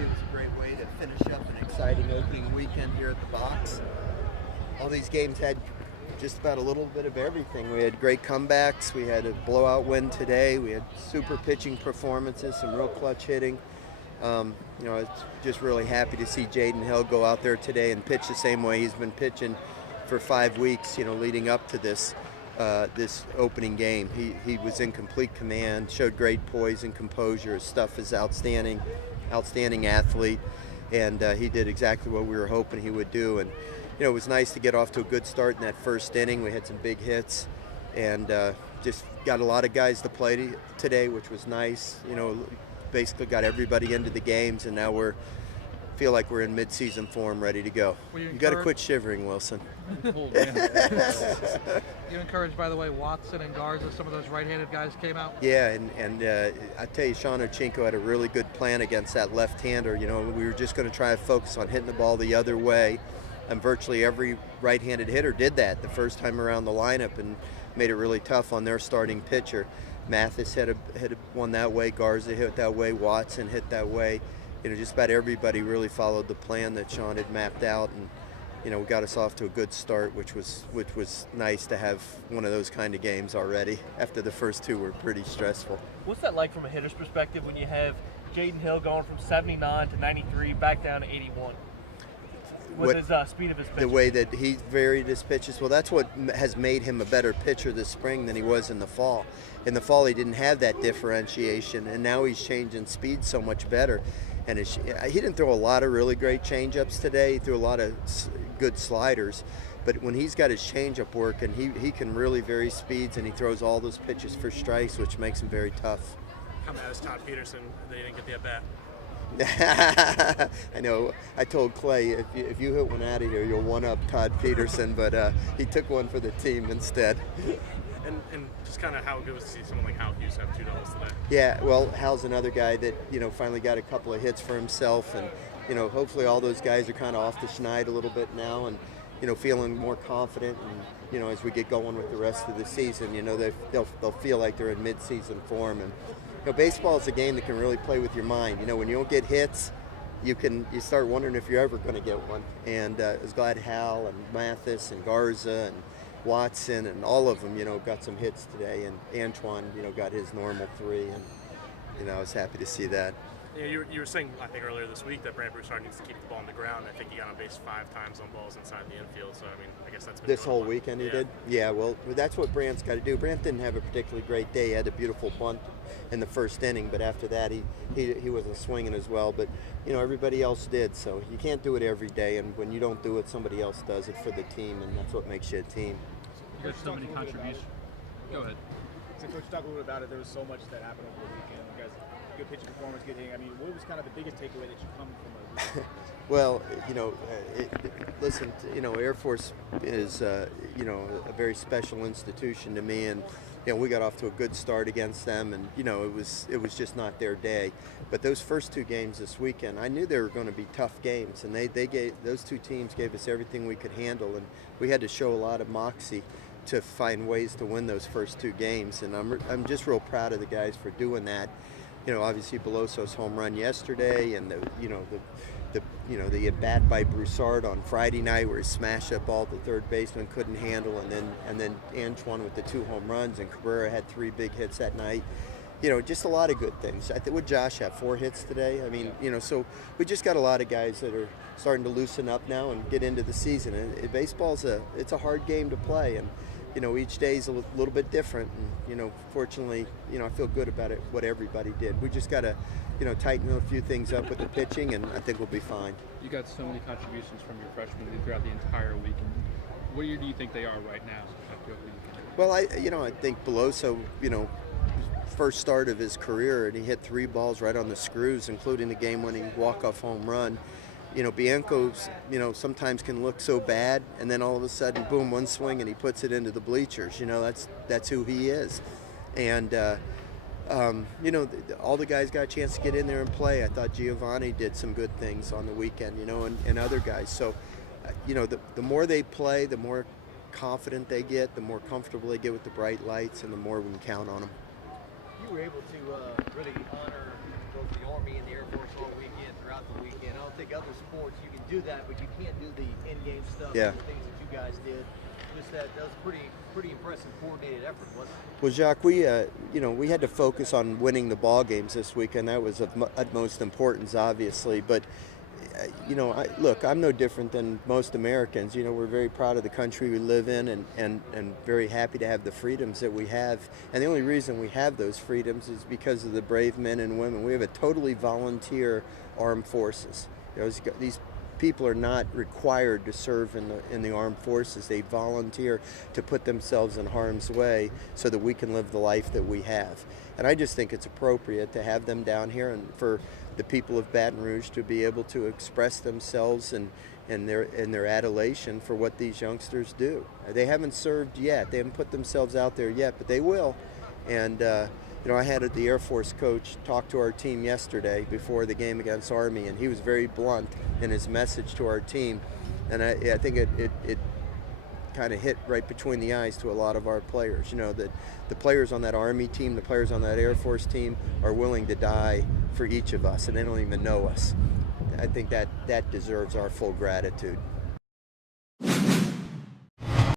It was a great way to finish up an exciting opening weekend here at the box. All these games had just about a little bit of everything. We had great comebacks. We had a blowout win today. We had super pitching performances, some real clutch hitting. I was just really happy to see Jaden Hill go out there today and pitch the same way he's been pitching for 5 weeks, leading up to this opening game. He was in complete command, showed great poise and composure. His stuff is outstanding athlete, and he did exactly what we were hoping he would do. And it was nice to get off to a good start in that first inning. We had some big hits, and just got a lot of guys to play today, which was nice. Basically got everybody into the games, and now feel like we're in mid-season form, ready to go. You got to quit shivering, Wilson. Oh, man. You encouraged, by the way, Watson and Garza, some of those right-handed guys came out? Yeah, and I tell you, Sean Ochinko had a really good plan against that left-hander. We were just going to try to focus on hitting the ball the other way, and virtually every right-handed hitter did that the first time around the lineup and made it really tough on their starting pitcher. Mathis hit one that way, Garza hit that way, Watson hit that way. Just about everybody really followed the plan that Sean had mapped out, and we got us off to a good start, which was nice to have one of those kind of games already after the first two were pretty stressful. What's that like from a hitter's perspective when you have Jaden Hill going from 79 to 93 back down to 81? With his speed of his pitches. The way that he varied his pitches, well, that's what has made him a better pitcher this spring than he was in the fall. In the fall, he didn't have that differentiation, and now he's changing speed so much better. And he didn't throw a lot of really great changeups today. He threw a lot of good sliders. But when he's got his changeup working, he can really vary speeds, and he throws all those pitches for strikes, which makes him very tough. How mad is Todd Peterson they didn't get the at-bat? I know. I told Clay, if you hit one out of here, you'll one-up Todd Peterson, but he took one for the team instead. And just kind of how good was to see someone like Hal Hughes have 2 doubles today? Yeah, well, Hal's another guy that, finally got a couple of hits for himself, and, hopefully all those guys are kind of off the schneid a little bit now and, feeling more confident, and, as we get going with the rest of the season, they'll feel like they're in mid-season form. And baseball is a game that can really play with your mind. When you don't get hits, you start wondering if you're ever going to get one. And I was glad Hal and Mathis and Garza and Watson and all of them, got some hits today. And Antoine, got his normal 3, and I was happy to see that. Yeah, you were saying, I think earlier this week, that Brant Broussard needs to keep the ball on the ground. I think he got on base 5 times on balls inside the infield. So, I guess that's been this whole weekend he did? Yeah, well, that's what Brant's got to do. Brant didn't have a particularly great day. He had a beautiful bunt in the first inning, but after that he wasn't swinging as well. But, everybody else did. So you can't do it every day, and when you don't do it, somebody else does it for the team, and that's what makes you a team. You got so many contributions. Go ahead. So, Coach, talk a little bit about it. There was so much that happened over the weekend. You guys, good pitching performance, good hitting. What was kind of the biggest takeaway that you come from a Well, listen, Air Force is, a very special institution to me, and we got off to a good start against them, and it was just not their day. But those first 2 games this weekend, I knew they were going to be tough games, and those 2 teams gave us everything we could handle, and we had to show a lot of moxie to find ways to win those first 2 games, and I'm just real proud of the guys for doing that. Obviously Beloso's home run yesterday, and the at bat by Broussard on Friday night where he smashed that ball the third baseman couldn't handle, and then Antoine with the 2 home runs, and Cabrera had 3 big hits that night. Just a lot of good things. I think would Josh have 4 hits today? So we just got a lot of guys that are starting to loosen up now and get into the season. And baseball's it's a hard game to play, and each day's a little bit different, and fortunately, I feel good about it, what everybody did. We just got to, tighten a few things up with the pitching, and I think we'll be fine. You got so many contributions from your freshman league throughout the entire weekend. Where do you think they are right now after the weekend? Well, I think Beloso, first start of his career, and he hit 3 balls right on the screws, including the game-winning walk-off home run. Bianco's, sometimes can look so bad, and then all of a sudden, boom, one swing, and he puts it into the bleachers. That's who he is. And, all the guys got a chance to get in there and play. I thought Giovanni did some good things on the weekend, and other guys. So, the more they play, the more confident they get, the more comfortable they get with the bright lights, and the more we can count on them. You were able to really honor both the Army and the Air Force all weekend throughout the think other sports you can do that, but you can't do the in-game stuff. Yeah. And the things that you guys did. Just that was pretty impressive coordinated effort, wasn't it? Well, Jacques, we had to focus on winning the ball games this weekend. That was of utmost importance, obviously. But look, I'm no different than most Americans. We're very proud of the country we live in, and very happy to have the freedoms that we have. And the only reason we have those freedoms is because of the brave men and women. We have a totally volunteer armed forces. These people are not required to serve in the armed forces. They volunteer to put themselves in harm's way so that we can live the life that we have. And I just think it's appropriate to have them down here, and for the people of Baton Rouge to be able to express themselves and their adulation for what these youngsters do. They haven't served yet. They haven't put themselves out there yet, but they will. And I had the Air Force coach talk to our team yesterday before the game against Army, and he was very blunt in his message to our team. And I think it kind of hit right between the eyes to a lot of our players. That the players on that Army team, the players on that Air Force team are willing to die for each of us, and they don't even know us. I think that deserves our full gratitude.